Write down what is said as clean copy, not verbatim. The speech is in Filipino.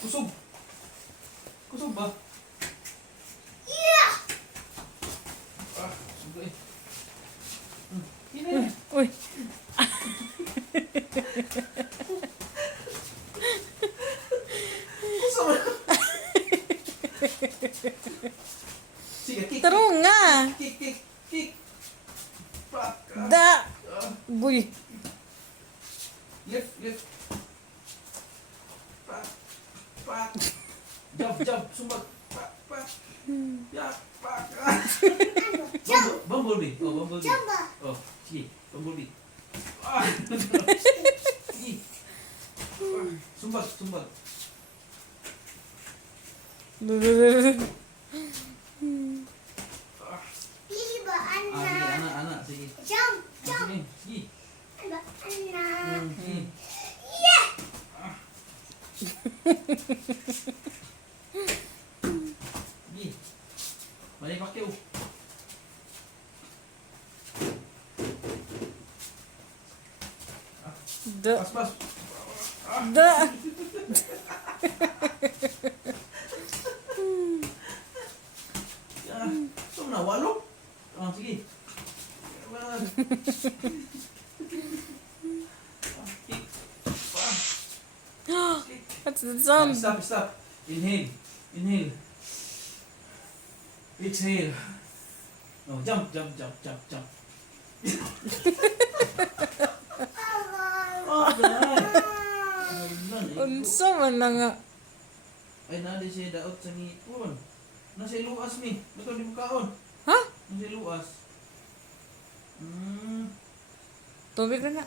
Kusog. Kusog ba? Yeah! Ah, kusog eh. Yan. Uy. Kusog ba? Sige, kick. Taro nga. Kick, kick, kick. Pak. Da. Buy. Lift, lift. Pak. Pak. Jump, jump. Sumbag. Pak, pak. Ya, pak. Jump! Bumblebee. Oh, bumblebee. Jump ba? Oh, sige. Bumblebee. Ah. Sige. Sumbag, sumbag. Ah. Pili ba, Ah, sige, anak? anak, anak. Sige. Jump! Ah, Jump! sige, sige. Ano ba, anak? Sige. Yeah! Sige. Balik pakai. Da. Pas, pas. Da. Ya, tu nak waluk. Ah, sige. Ah, kick. Ah, kick. What's the Ah, sound? stop, stop. Inhale. Inhale. Exhale. No, jump, jump, jump, jump, jump. Oh, dahil. Unsa man na nga. Ay, nadi siya daot sa ngipon. Nasa luas mi. Bato di mo kaon. Ha? Nasa luas. Tubig na nga.